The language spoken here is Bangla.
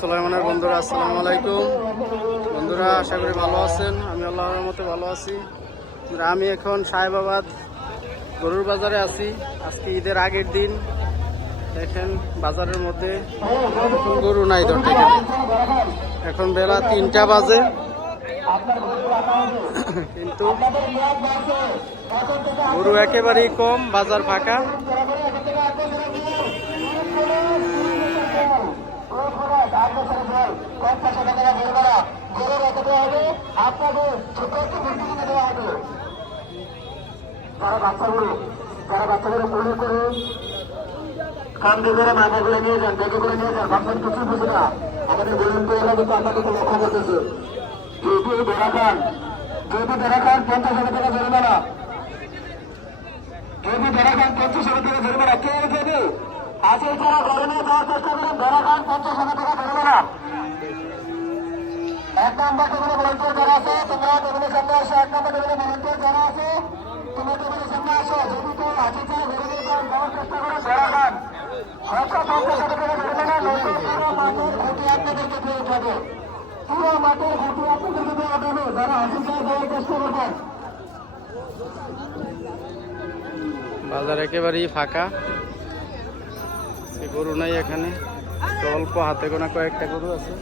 সুলাইমানের বন্ধুরা, আসসালামু আলাইকুম। বন্ধুরা, আশা করি ভালো আছেন। আমি আল্লাহর মতে ভালো আছি। আমি এখন সাহেবাবাদ গরুর বাজারে আছি। আজকে ঈদের আগের দিন। দেখেন, বাজারের মধ্যে গরু নাই ধরতে এখন বেলা তিনটা বাজে। কিন্তু গরু একেবারেই কম, বাজার ফাঁকা। যারা বাচ্চাগুলো যারা বাচ্চাগুলো মনে করে কান্দে করে মাথাগুলো নিয়ে যান দেখে করে নিয়ে যান বাচ্চার কিছু বুঝে না আমাদের বলুন তো এরা কিন্তু আপনাকে তো লক্ষ্য করতেছে যেহেতু বেড়া খান যেহেতু বেড়া খান পঞ্চাশ হাজার টাকা জরিমানা যেহেতু বেড়া খান পঞ্চাশ হাজার টাকা জরিমানা কে দেবে আজকে যারা নিয়ে যাওয়ার চেষ্টা করেন বেড়া খান পঞ্চাশ হাজার টাকা এক নম্বর টেবিলে ভলেন্টিয়ার যারা আছে, তোমরা টেবিলের সামনে আসো। এক নম্বর টেবিলে ভলেন্টিয়ার যারা আছে, তোমরা টেবিলের সামনে আসো। যদি কেউ আছে চাই ঘরে যাওয়ার চেষ্টা করো। বেড়া খান হয়তো পঞ্চাশ হাজার টাকা জরিমানা নয়তো পুরো মাঠের খুঁটি আপনাদেরকে ফেরত হবে পুরো মাঠের খুঁটি আপনাদেরকে দেওয়া হবে যারা আছে চাই যাওয়ার চেষ্টা করবেন বাজার একেবারেই ফাঁকা। গরু নাই এখানে। অল্প হাতে গোনা কয়েকটা গরু আছে।